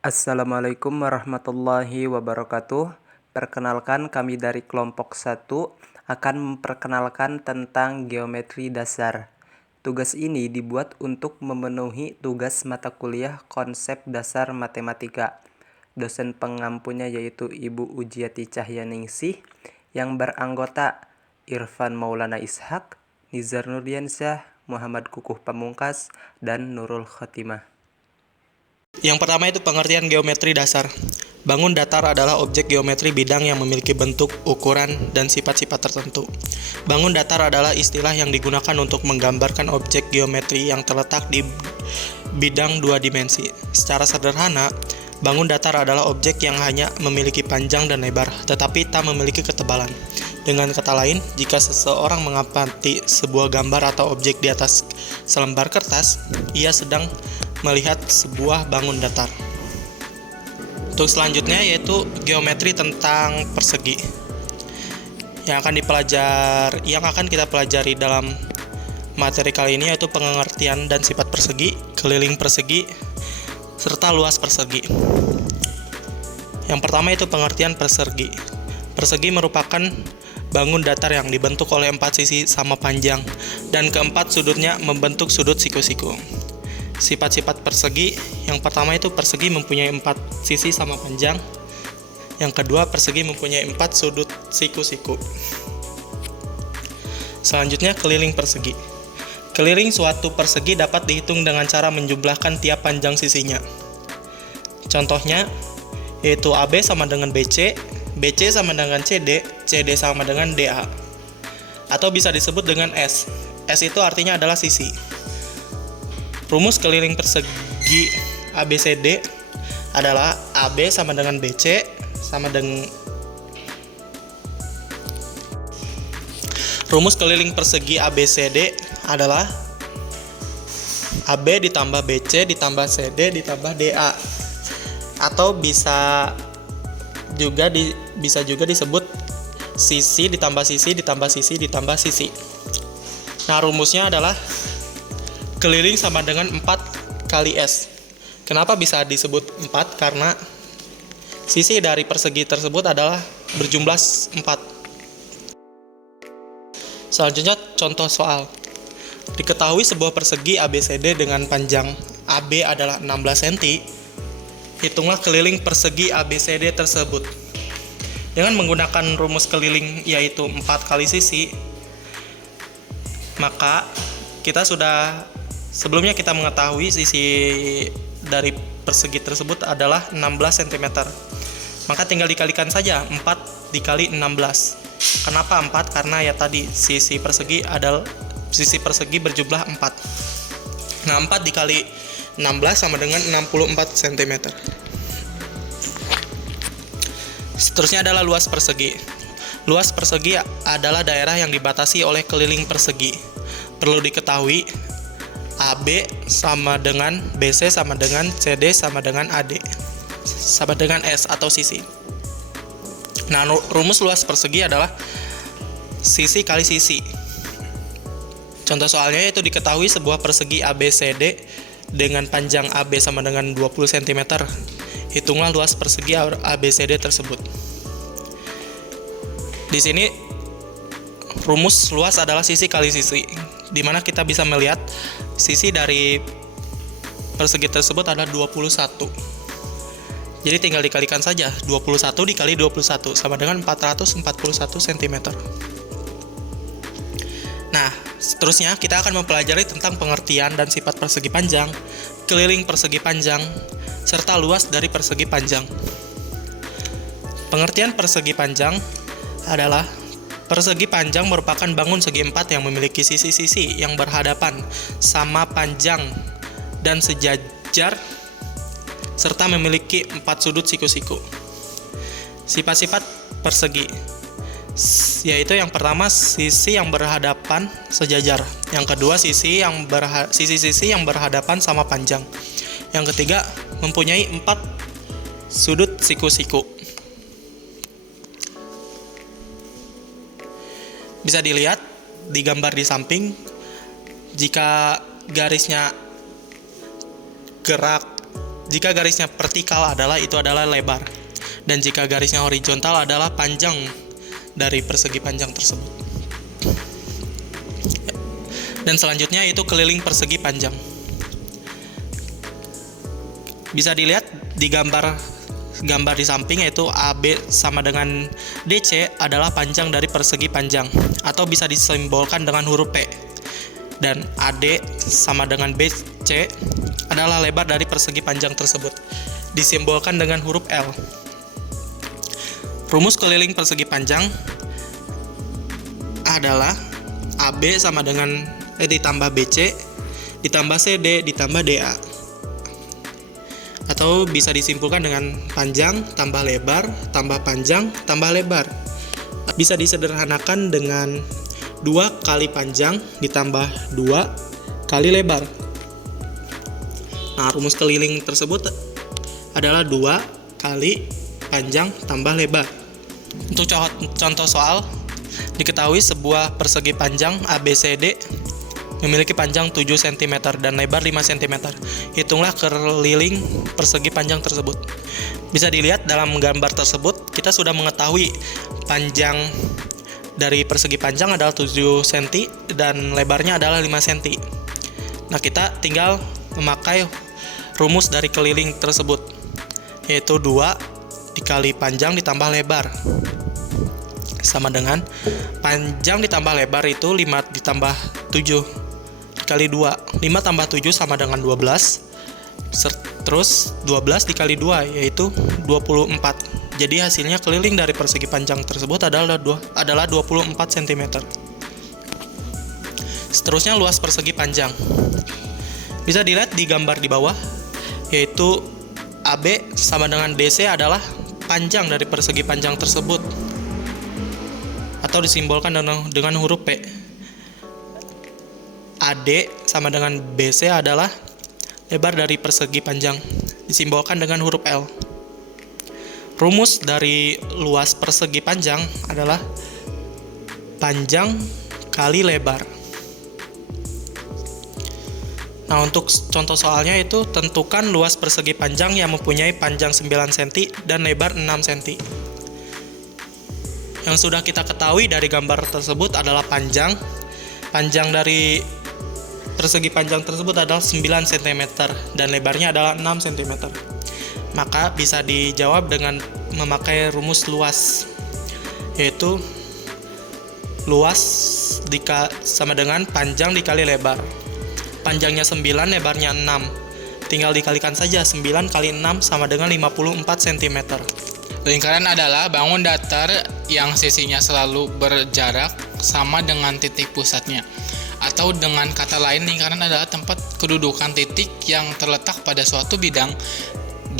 Assalamualaikum warahmatullahi wabarakatuh. Perkenalkan, kami dari kelompok 1 akan memperkenalkan tentang geometri dasar. Tugas ini dibuat untuk memenuhi tugas mata kuliah konsep dasar matematika. Dosen pengampunya yaitu Ibu Ujiati Cahyaningsih yang beranggota Irfan Maulana Ishak, Nizar Nurdiansyah, Muhammad Kukuh Pamungkas, dan Nurul Khotimah. Yang pertama itu pengertian geometri dasar. Bangun datar adalah objek geometri bidang yang memiliki bentuk, ukuran, dan sifat-sifat tertentu. Bangun datar adalah istilah yang digunakan untuk menggambarkan objek geometri yang terletak di bidang dua dimensi. Secara sederhana, bangun datar adalah objek yang hanya memiliki panjang dan lebar, tetapi tak memiliki ketebalan. Dengan kata lain, jika seseorang mengamati sebuah gambar atau objek di atas selembar kertas, ia sedang melihat sebuah bangun datar. Untuk selanjutnya yaitu geometri tentang persegi. Yang akan kita pelajari dalam materi kali ini yaitu pengertian dan sifat persegi, keliling persegi, serta luas persegi. Yang pertama itu pengertian persegi. Persegi merupakan bangun datar yang dibentuk oleh 4 sisi sama panjang, dan keempat sudutnya membentuk sudut siku-siku. Sifat-sifat persegi, yang pertama itu persegi mempunyai 4 sisi sama panjang. Yang kedua, persegi mempunyai 4 sudut siku-siku. Selanjutnya, keliling persegi. Keliling suatu persegi dapat dihitung dengan cara menjumlahkan tiap panjang sisinya. Contohnya, yaitu AB sama dengan BC, BC sama dengan CD, CD sama dengan DA. Atau bisa disebut dengan S. S itu artinya adalah sisi. Rumus keliling persegi ABCD adalah AB sama dengan BC sama dengan Rumus keliling persegi ABCD adalah AB ditambah BC ditambah CD ditambah DA. Atau bisa juga disebut sisi ditambah sisi ditambah sisi ditambah sisi. Nah, rumusnya adalah keliling sama dengan 4 kali S. Kenapa bisa disebut 4? Karena sisi dari persegi tersebut adalah berjumlah 4. Selanjutnya contoh soal. Diketahui sebuah persegi ABCD dengan panjang AB adalah 16 cm. Hitunglah keliling persegi ABCD tersebut. Dengan menggunakan rumus keliling yaitu 4 kali sisi, maka sebelumnya kita mengetahui sisi dari persegi tersebut adalah 16 cm. Maka tinggal dikalikan saja 4 dikali 16. Kenapa 4? Karena ya tadi sisi persegi berjumlah 4. Nah, 4 dikali 16 sama dengan 64 cm. Seterusnya adalah luas persegi. Luas persegi adalah daerah yang dibatasi oleh keliling persegi. Perlu diketahui, AB sama dengan BC sama dengan CD sama dengan AD sama dengan S atau sisi. Nah, rumus luas persegi adalah sisi kali sisi. Contoh soalnya yaitu diketahui sebuah persegi ABCD dengan panjang AB sama dengan 20 cm. Hitunglah luas persegi ABCD tersebut. Di sini rumus luas adalah sisi kali sisi, di mana kita bisa melihat sisi dari persegi tersebut adalah 21. Jadi tinggal dikalikan saja, 21 dikali 21 sama dengan 441 cm. Nah, seterusnya kita akan mempelajari tentang pengertian dan sifat persegi panjang, keliling persegi panjang, serta luas dari persegi panjang. Pengertian persegi panjang adalah persegi panjang merupakan bangun segi 4 yang memiliki sisi-sisi yang berhadapan, sama panjang dan sejajar, serta memiliki 4 sudut siku-siku. Sifat-sifat persegi yaitu yang pertama sisi yang berhadapan sejajar, yang kedua sisi-sisi yang berhadapan sama panjang, yang ketiga mempunyai 4 sudut siku-siku. Bisa dilihat di gambar di samping, jika garisnya gerak Jika garisnya vertikal itu adalah lebar. Dan jika garisnya horizontal adalah panjang dari persegi panjang tersebut. Dan selanjutnya itu keliling persegi panjang. Bisa dilihat di gambar di samping, yaitu AB sama dengan DC adalah panjang dari persegi panjang, atau bisa disimbolkan dengan huruf P. Dan AD sama dengan BC adalah lebar dari persegi panjang tersebut, disimbolkan dengan huruf L. Rumus keliling persegi panjang adalah AB sama dengan ditambah BC ditambah CD ditambah DA, atau bisa disimpulkan dengan panjang tambah lebar tambah panjang tambah lebar. Bisa disederhanakan dengan 2 kali panjang ditambah 2 kali lebar. Nah, rumus keliling tersebut adalah 2 kali panjang tambah lebar. Untuk contoh soal, diketahui sebuah persegi panjang ABCD memiliki panjang 7 cm dan lebar 5 cm. Hitunglah keliling persegi panjang tersebut. Bisa dilihat dalam gambar tersebut, kita sudah mengetahui panjang dari persegi panjang adalah 7 cm dan lebarnya adalah 5 cm. Nah, kita tinggal memakai rumus dari keliling tersebut, yaitu 2 dikali panjang ditambah lebar sama dengan panjang ditambah lebar itu 5 ditambah 7 dikali 2. 5 tambah 7 sama dengan 12. Terus 12 dikali 2 yaitu 24. Jadi hasilnya keliling dari persegi panjang tersebut adalah 24 cm. Seterusnya luas persegi panjang. Bisa dilihat di gambar di bawah, yaitu AB sama dengan DC adalah panjang dari persegi panjang tersebut, atau disimbolkan dengan huruf P. AD sama dengan BC adalah lebar dari persegi panjang, disimbolkan dengan huruf L. Rumus dari luas persegi panjang adalah panjang kali lebar. Nah, untuk contoh soalnya itu tentukan luas persegi panjang yang mempunyai panjang 9 cm dan lebar 6 cm. Yang sudah kita ketahui dari gambar tersebut adalah panjang dari persegi panjang tersebut adalah 9 cm dan lebarnya adalah 6 cm. Maka bisa dijawab dengan memakai rumus luas, yaitu luas sama dengan panjang dikali lebar. Panjangnya 9, lebarnya 6. Tinggal dikalikan saja, 9 kali 6 sama dengan 54 cm. Lingkaran adalah bangun datar yang sisinya selalu berjarak sama dengan titik pusatnya. Atau dengan kata lain, lingkaran adalah tempat kedudukan titik yang terletak pada suatu bidang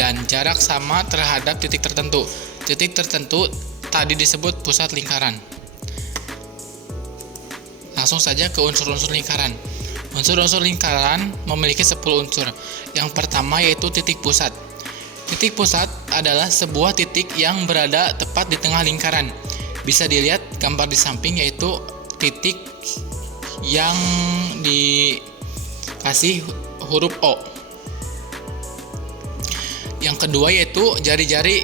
dan jarak sama terhadap titik tertentu. Titik tertentu tadi disebut pusat lingkaran. Langsung saja ke unsur-unsur lingkaran. Unsur-unsur lingkaran memiliki 10 unsur. Yang pertama yaitu titik pusat. Titik pusat adalah sebuah titik yang berada tepat di tengah lingkaran. Bisa dilihat gambar di samping, yaitu titik yang dikasih huruf O. Yang kedua yaitu jari-jari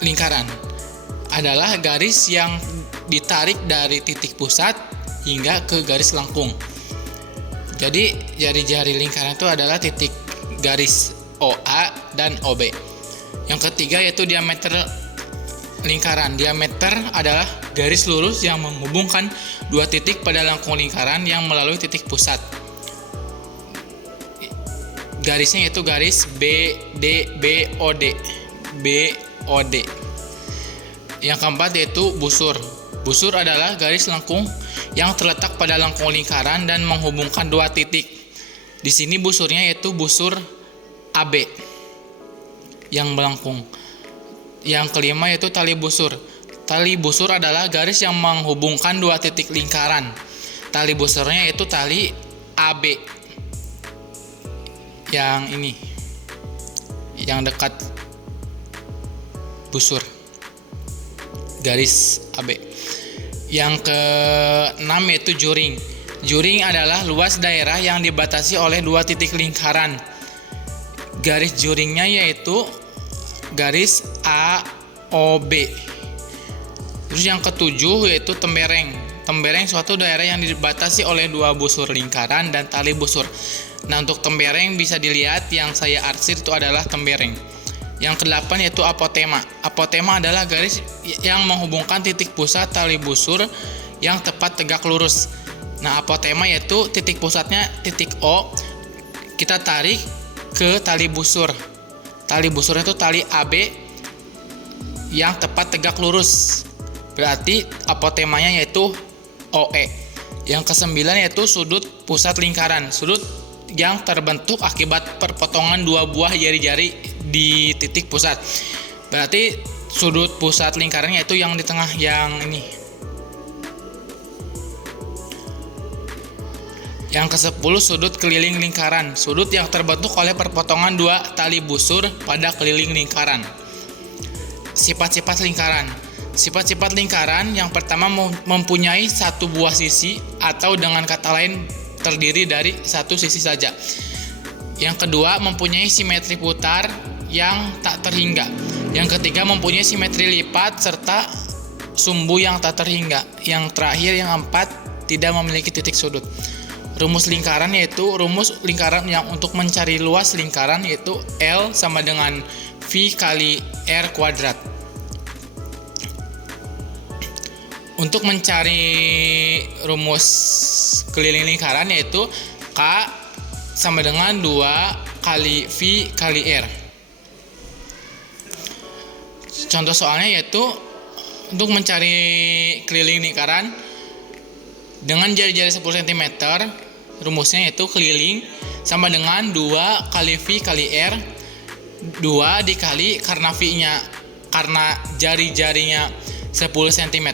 lingkaran. Adalah garis yang ditarik dari titik pusat hingga ke garis lengkung. Jadi jari-jari lingkaran itu adalah titik garis OA dan OB. Yang ketiga yaitu diameter lingkaran. Diameter adalah garis lurus yang menghubungkan dua titik pada lengkung lingkaran yang melalui titik pusat. Garisnya yaitu garis BOD. Yang keempat yaitu busur. Busur adalah garis lengkung yang terletak pada lengkung lingkaran dan menghubungkan dua titik. Di sini busurnya yaitu busur AB yang melengkung. Yang kelima yaitu tali busur. Tali busur adalah garis yang menghubungkan dua titik lingkaran. Tali busurnya yaitu tali AB. Yang ini, yang dekat busur, garis AB. Yang keenam yaitu juring. Juring adalah luas daerah yang dibatasi oleh dua titik lingkaran. garis juringnya yaitu garis AOB. Terus yang ketujuh yaitu tembereng. Tembereng suatu daerah yang dibatasi oleh dua busur lingkaran dan tali busur. Nah, untuk tembereng bisa dilihat yang saya arsir itu adalah tembereng. Yang kedelapan yaitu apotema. Apotema adalah garis yang menghubungkan titik pusat tali busur yang tepat tegak lurus. Nah, apotema yaitu titik pusatnya titik O, kita tarik ke tali busur. Tali busurnya itu tali AB yang tepat tegak lurus. Berarti apotemanya yaitu OE. Yang kesembilan yaitu sudut pusat lingkaran. Sudut yang terbentuk akibat perpotongan dua buah jari-jari di titik pusat. Berarti sudut pusat lingkarannya itu yang di tengah, yang ini. Yang ke-10 sudut keliling lingkaran. Sudut yang terbentuk oleh perpotongan dua tali busur pada keliling lingkaran. Sifat-sifat lingkaran. Sifat-sifat lingkaran yang pertama mempunyai satu buah sisi atau dengan kata lain terdiri dari satu sisi saja. Yang kedua mempunyai simetri putar yang tak terhingga. Yang ketiga mempunyai simetri lipat serta sumbu yang tak terhingga. Yang terakhir yang keempat tidak memiliki titik sudut. Rumus lingkaran yaitu rumus lingkaran yang untuk mencari luas lingkaran yaitu L sama dengan V kali R kuadrat. Untuk mencari rumus keliling lingkaran yaitu K sama dengan 2 kali V kali R. Contoh soalnya yaitu untuk mencari keliling lingkaran dengan jari-jari 10 cm, rumusnya yaitu keliling sama dengan 2 kali V kali R, 2 dikali karena V-nya, karena jari-jarinya 10 cm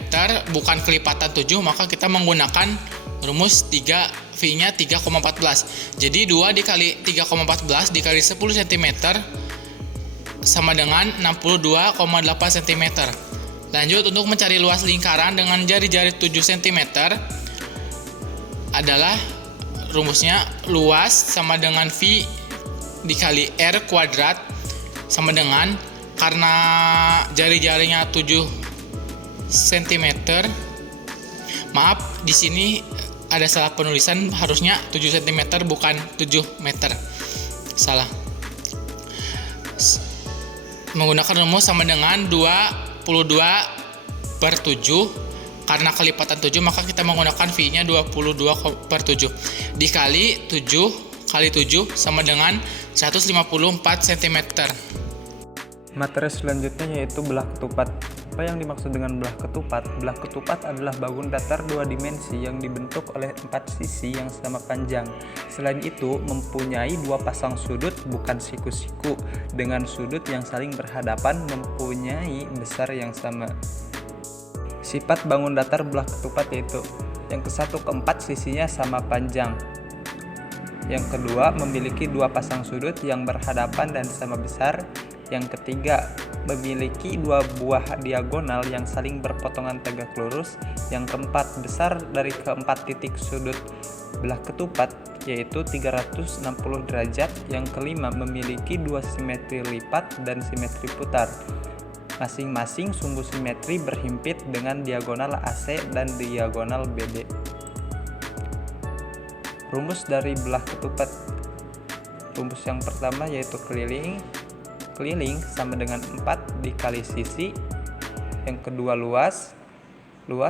bukan kelipatan 7, maka kita menggunakan rumus 3 V-nya 3,14. Jadi 2 dikali 3,14 dikali 10 cm sama dengan 62,8 cm. Lanjut, untuk mencari luas lingkaran dengan jari-jari 7 cm adalah rumusnya luas sama dengan V dikali R kuadrat sama dengan, karena jari-jarinya 7 cm, maaf di sini ada salah penulisan, harusnya 7 cm bukan 7 meter, salah. Menggunakan rumus sama dengan 22/7, karena kelipatan 7 maka kita menggunakan V-nya 22/7 dikali 7 kali 7 sama dengan 154 cm. Materi selanjutnya yaitu belah ketupat. Apa yang dimaksud dengan belah ketupat? Belah ketupat adalah bangun datar dua dimensi yang dibentuk oleh 4 sisi yang sama panjang. Selain itu, mempunyai 2 pasang sudut bukan siku-siku dengan sudut yang saling berhadapan, mempunyai besar yang sama. Sifat bangun datar belah ketupat yaitu yang ke-1 ke-4 sisinya sama panjang. Yang kedua, memiliki 2 pasang sudut yang berhadapan dan sama besar. Yang ketiga, memiliki 2 buah diagonal yang saling berpotongan tegak lurus. Yang keempat, besar dari keempat titik sudut belah ketupat yaitu 360 derajat. Yang kelima, memiliki 2 simetri lipat dan simetri putar. Masing-masing sumbu simetri berhimpit dengan diagonal AC dan diagonal BD. Rumus dari belah ketupat. Rumus yang pertama yaitu keliling sama dengan 4 dikali sisi. Yang kedua luas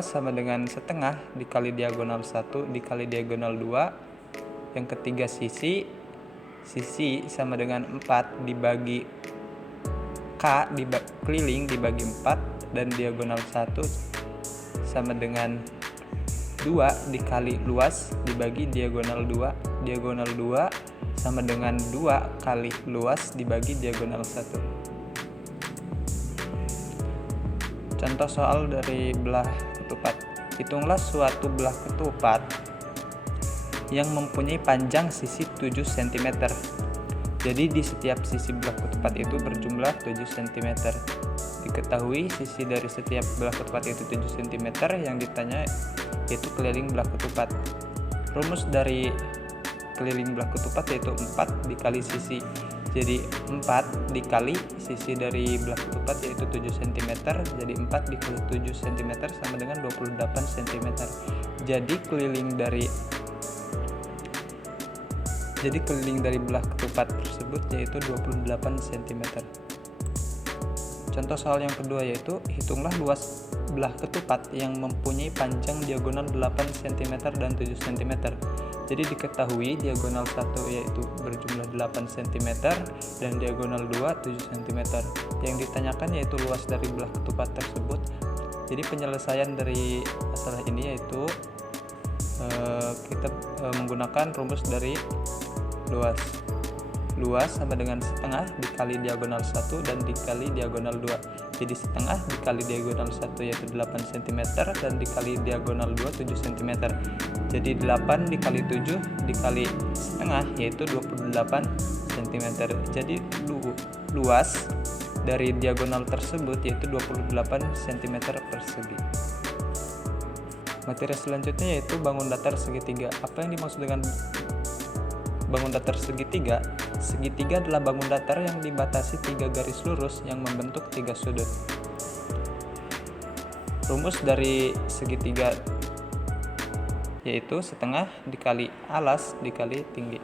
sama dengan setengah dikali diagonal 1 dikali diagonal 2. Yang ketiga sisi sama dengan 4 dibagi K keliling dibagi 4 dan diagonal 1 sama dengan 2 dikali luas dibagi diagonal 2. Diagonal 2 sama dengan 2 kali luas dibagi diagonal 1. Contoh soal dari belah ketupat. Hitunglah suatu belah ketupat yang mempunyai panjang sisi 7 cm. Jadi di setiap sisi belah ketupat itu berjumlah 7 cm. Diketahui sisi dari setiap belah ketupat itu 7 cm, yang ditanya yaitu keliling belah ketupat. Rumus dari keliling belah ketupat yaitu 4 dikali sisi. Jadi 4 dikali sisi dari belah ketupat yaitu 7 cm. Jadi 4 dikali 7 cm sama dengan 28 cm. Jadi keliling dari belah ketupat tersebut yaitu 28 cm. Contoh soal yang kedua yaitu hitunglah luas belah ketupat yang mempunyai panjang diagonal 8 cm dan 7 cm. Jadi diketahui diagonal 1 yaitu berjumlah 8 cm dan diagonal 2 7 cm. Yang ditanyakan yaitu luas dari belah ketupat tersebut. Jadi penyelesaian dari masalah ini yaitu kita menggunakan rumus dari luas. Luas sama dengan setengah dikali diagonal 1 dan dikali diagonal 2. Jadi setengah dikali diagonal 1 yaitu 8 cm dan dikali diagonal 2 7 cm. Jadi 8 dikali 7 dikali setengah yaitu 28 cm. Jadi luas dari diagonal tersebut yaitu 28 cm persegi. Materi selanjutnya yaitu bangun datar segitiga. Apa yang dimaksud dengan bangun datar segitiga? Segitiga adalah bangun datar yang dibatasi 3 garis lurus yang membentuk 3 sudut. Rumus dari segitiga yaitu setengah dikali alas dikali tinggi.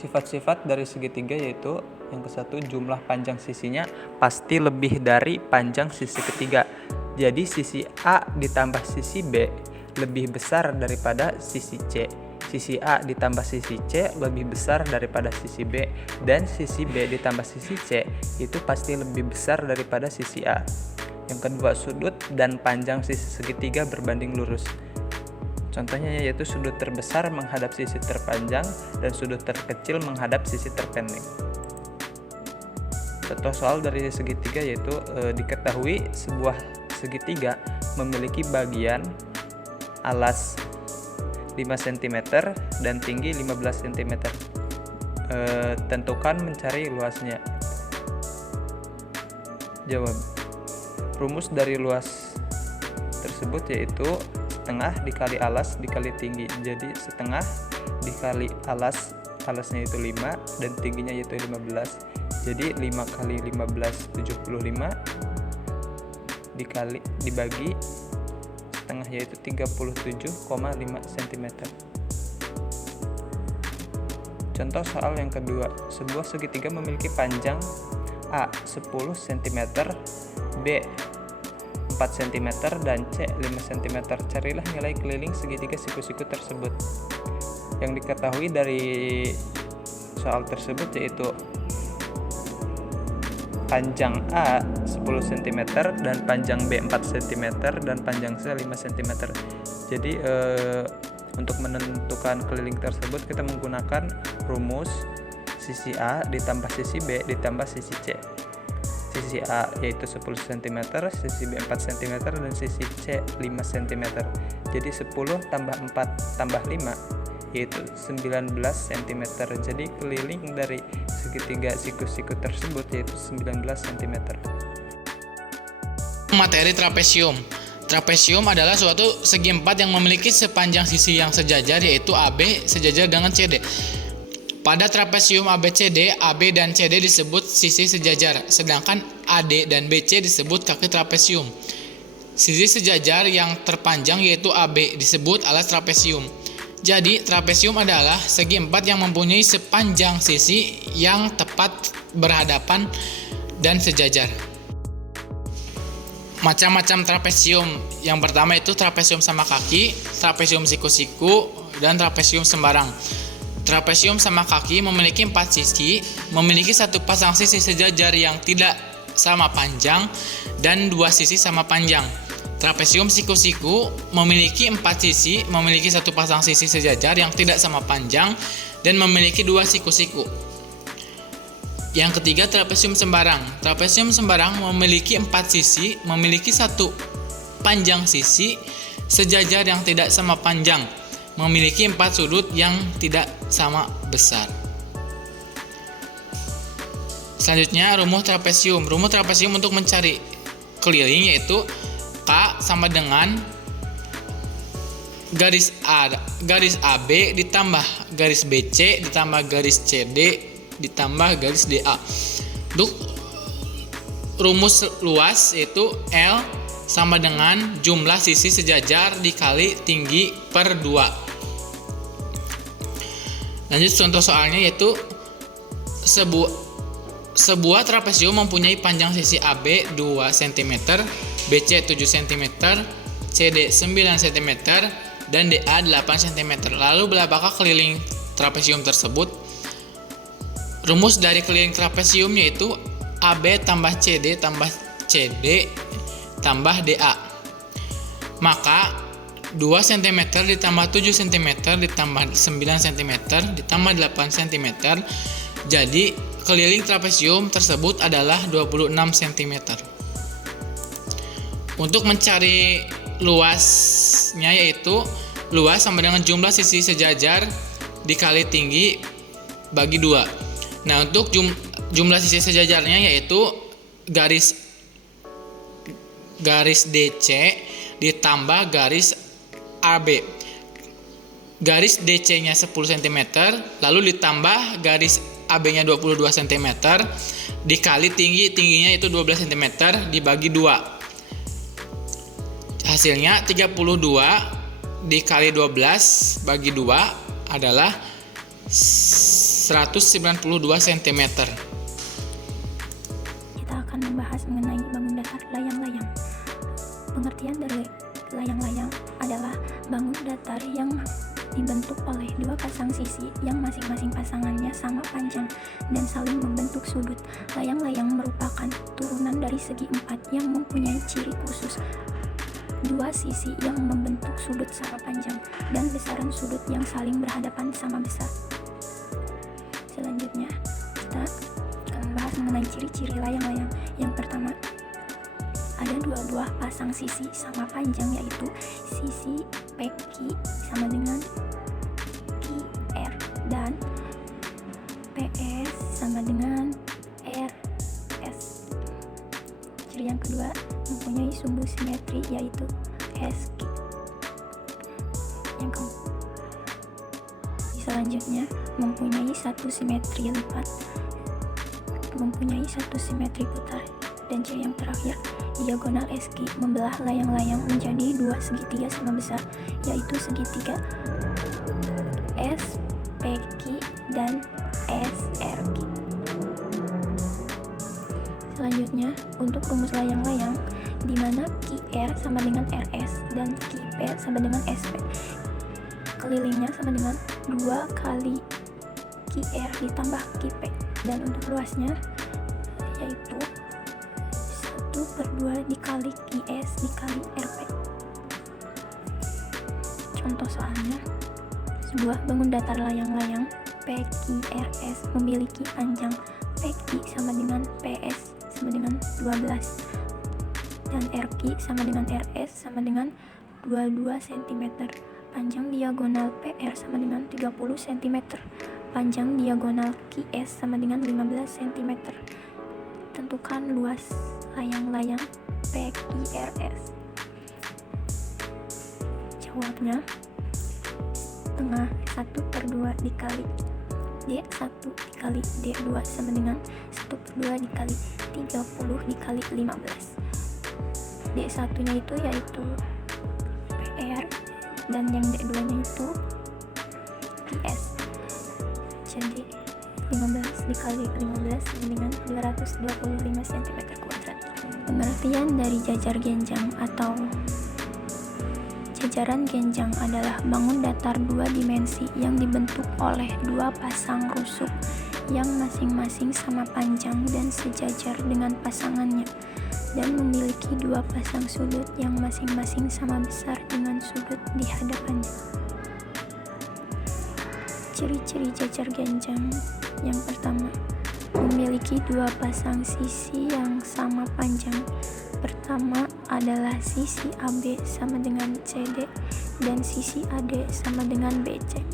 Sifat-sifat dari segitiga yaitu yang ke-1, jumlah panjang sisinya pasti lebih dari panjang sisi ketiga. Jadi sisi A ditambah sisi B lebih besar daripada sisi C. Sisi A ditambah sisi C lebih besar daripada sisi B, dan sisi B ditambah sisi C itu pasti lebih besar daripada sisi A. Yang kedua, sudut dan panjang sisi segitiga berbanding lurus. Contohnya yaitu sudut terbesar menghadap sisi terpanjang dan sudut terkecil menghadap sisi terpendek. Contoh soal dari segitiga yaitu diketahui sebuah segitiga memiliki bagian alas 5 cm dan tinggi 15 cm. Tentukan mencari luasnya. Jawab. Rumus dari luas tersebut yaitu setengah dikali alas dikali tinggi. Jadi setengah dikali alasnya itu 5 dan tingginya yaitu 15. Jadi 5 kali 15 75 dibagi setengah yaitu 37,5 cm. Contoh soal yang kedua, sebuah segitiga memiliki panjang A 10 cm, B 4 cm, dan C 5 cm. Carilah nilai keliling segitiga siku-siku tersebut. Yang diketahui dari soal tersebut yaitu panjang A 10 cm dan panjang B 4 cm dan panjang C 5 cm. Jadi untuk menentukan keliling tersebut kita menggunakan rumus sisi A ditambah sisi B ditambah sisi C. Sisi A yaitu 10 cm, sisi B 4 cm, dan sisi C 5 cm. Jadi 10 tambah 4 tambah 5 yaitu 19 cm. Jadi keliling dari segitiga siku-siku tersebut yaitu 19 cm. Materi trapesium. Trapesium adalah suatu segi empat yang memiliki sepanjang sisi yang sejajar yaitu AB sejajar dengan CD. Pada trapesium ABCD, AB dan CD disebut sisi sejajar, sedangkan AD dan BC disebut kaki trapesium. Sisi sejajar yang terpanjang yaitu AB disebut alas trapesium. Jadi, trapesium adalah segi empat yang mempunyai sepanjang sisi yang tepat berhadapan dan sejajar. Macam-macam trapesium. Yang pertama itu trapesium sama kaki, trapesium siku-siku, dan trapesium sembarang. Trapesium sama kaki memiliki 4 sisi, memiliki satu pasang sisi sejajar yang tidak sama panjang, dan 2 sisi sama panjang. Trapesium siku-siku memiliki 4 sisi, memiliki satu pasang sisi sejajar yang tidak sama panjang, dan memiliki 2 siku-siku. Yang ketiga, trapesium sembarang. Trapesium sembarang memiliki 4 sisi, memiliki satu panjang sisi sejajar yang tidak sama panjang, memiliki 4 sudut yang tidak sama besar. Selanjutnya, rumus trapesium. Rumus trapesium untuk mencari keliling yaitu K sama dengan garis AB ditambah garis BC ditambah garis CD ditambah garis DA. Untuk rumus luas yaitu L sama dengan jumlah sisi sejajar dikali tinggi per 2. Lanjut contoh soalnya, yaitu sebuah trapesium mempunyai panjang sisi AB 2 cm, BC 7 cm, CD 9 cm, dan DA 8 cm. Lalu berapakah keliling trapesium tersebut? Rumus dari keliling trapesium yaitu AB tambah CD tambah CD tambah DA. Maka 2 cm ditambah 7 cm ditambah 9 cm ditambah 8 cm. Jadi keliling trapesium tersebut adalah 26 cm. Untuk mencari luasnya, yaitu luas sama dengan jumlah sisi sejajar dikali tinggi bagi 2. Nah, untuk jumlah sisi sejajarnya yaitu garis DC ditambah garis AB. Garis DC-nya 10 cm, lalu ditambah garis AB-nya 22 cm, dikali tingginya itu 12 cm, dibagi 2. Hasilnya 32 dikali 12 bagi 2 adalah 192 cm. Kita akan membahas mengenai bangun datar layang-layang. Pengertian dari layang-layang adalah bangun datar yang dibentuk oleh dua pasang sisi yang masing-masing pasangannya sama panjang dan saling membentuk sudut. Layang-layang merupakan turunan dari segi empat yang mempunyai ciri khusus. Dua sisi yang membentuk sudut sama panjang dan besaran sudut yang saling berhadapan sama besar. Selanjutnya, kita akan membahas mengenai ciri-ciri layang-layang. Yang pertama, ada dua buah pasang sisi sama panjang, yaitu sisi PQ sama dengan QR dan PS sama dengan RS. Ciri yang kedua, mempunyai sumbu simetri yaitu SQ. Yang keempat, selanjutnya mempunyai satu simetri lipat, mempunyai satu simetri putar. Dan ciri yang terakhir, diagonal SQ membelah layang-layang menjadi dua segitiga sama besar, yaitu segitiga SPQ dan SRQ. Selanjutnya, untuk rumus layang-layang, di mana QR sama dengan RS dan QP sama dengan SP. Kelilingnya sama dengan 2 kali QR ditambah QP, dan untuk luasnya yaitu 1/2 dikali QS dikali RP. Contoh soalnya, sebuah bangun datar layang-layang PQRS memiliki panjang PQ sama dengan PS sama dengan 12 dan RQ sama dengan RS sama dengan 22 cm. Panjang diagonal PR sama dengan 30 cm. Panjang diagonal QS sama dengan 15 cm. Tentukan luas layang-layang PQRS. Jawabnya, setengah 1/2 dikali D1 dikali D2 sama dengan 1/2 dikali 30 dikali 15. D1 nya itu yaitu PR dan yang D2 nya itu PS. Jadi 15 dikali 15 sama dengan 225 cm². Pengertian dari jajar genjang atau jajaran genjang adalah bangun datar dua dimensi yang dibentuk oleh dua pasang rusuk yang masing-masing sama panjang dan sejajar dengan pasangannya, dan memiliki dua pasang sudut yang masing-masing sama besar dengan sudut di hadapannya. Ciri-ciri jajar genjang. Yang pertama, memiliki dua pasang sisi yang sama panjang. Pertama adalah sisi AB sama dengan CD dan sisi AD sama dengan BC.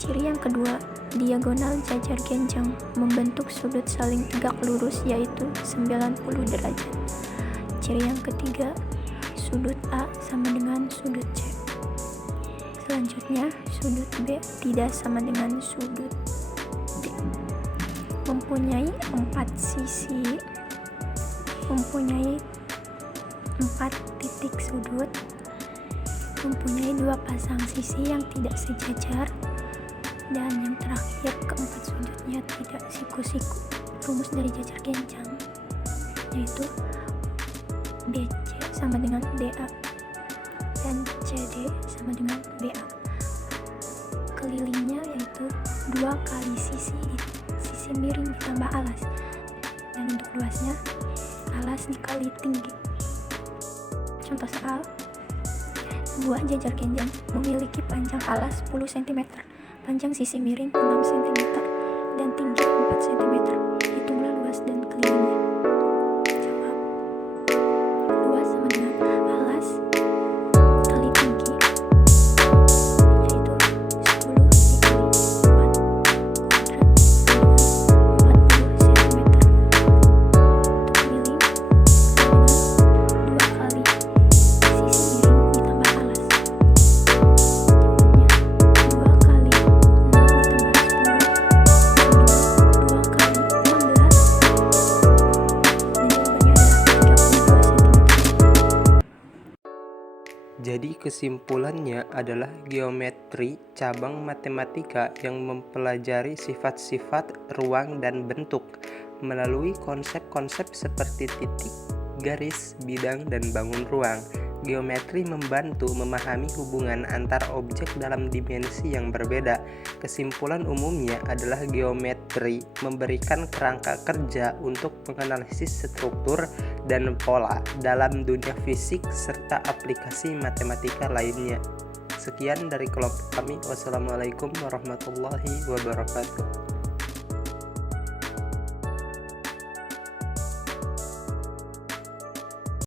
Ciri yang kedua, diagonal jajar genjang membentuk sudut saling tegak lurus yaitu 90 derajat. Ciri yang ketiga, sudut A sama dengan sudut C. Selanjutnya, sudut B tidak sama dengan sudut D. mempunyai 4 sisi, mempunyai 4 titik sudut, mempunyai 2 pasang sisi yang tidak sejajar, dan yang terakhir keempat sudutnya tidak siku-siku. Rumus dari jajar genjang yaitu BC sama dengan DA dan CD sama dengan BA. Kelilingnya yaitu 2 kali sisi miring ditambah alas, dan untuk luasnya alas dikali tinggi. Contoh soal, sebuah jajar genjang memiliki panjang alas 10 cm, panjang sisi miring 6 cm, dan tinggi 4 cm. Hitunglah luas dan kelilingnya. Jawab. Luas sama dengan alas kali tinggi, yaitu 10 dikali 4 kuadrat sama dengan 40 cm. Untuk keliling sama dengan 2 kali sisi miring ditambah alas. Jawabannya 2 kali 6 ditambah 10 sama dengan 2 kali 16, dan jawabannya adalah 32 cm. Jadi kesimpulannya adalah geometri cabang matematika yang mempelajari sifat-sifat ruang dan bentuk melalui konsep-konsep seperti titik, garis, bidang, dan bangun ruang. Geometri membantu memahami hubungan antar objek dalam dimensi yang berbeda. Kesimpulan umumnya adalah geometri memberikan kerangka kerja untuk menganalisis struktur dan pola dalam dunia fisik serta aplikasi matematika lainnya. Sekian dari kelompok kami. Wassalamualaikum warahmatullahi wabarakatuh.